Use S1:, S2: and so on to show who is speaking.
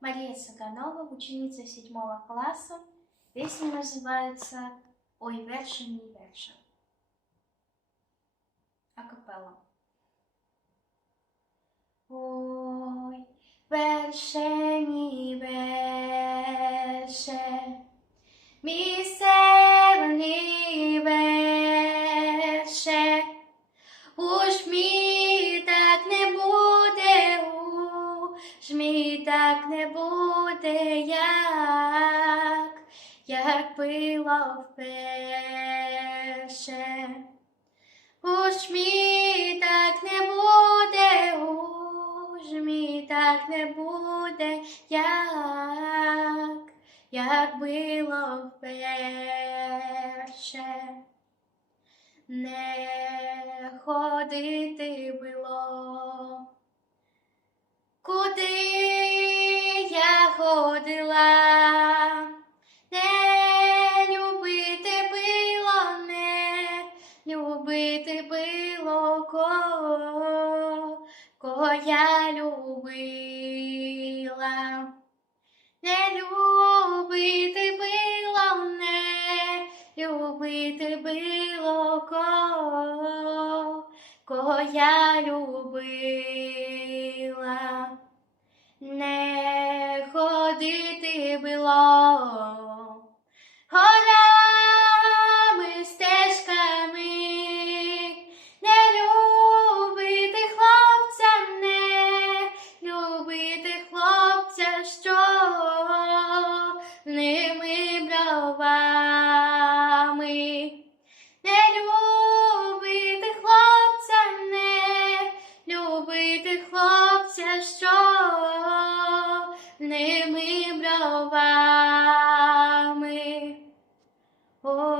S1: Мария Саганова, ученица седьмого класса. Песня называется «Ой, верша, мій верша». Акапелла. Ой, верше, мій верше, мій севний верше, уж мій так не буде, як, як було вперше. Уж мій так не буде, уж мій так не буде, як, як було вперше. Не ходити було, ходила, не любити було, не любити було кого, кого я любила. Не любити було, не любити було кого, кого я любила. Ходити було горами, стежками, не любити хлопця, не любити хлопця, що ними бровами. Не ними бровами. Ой,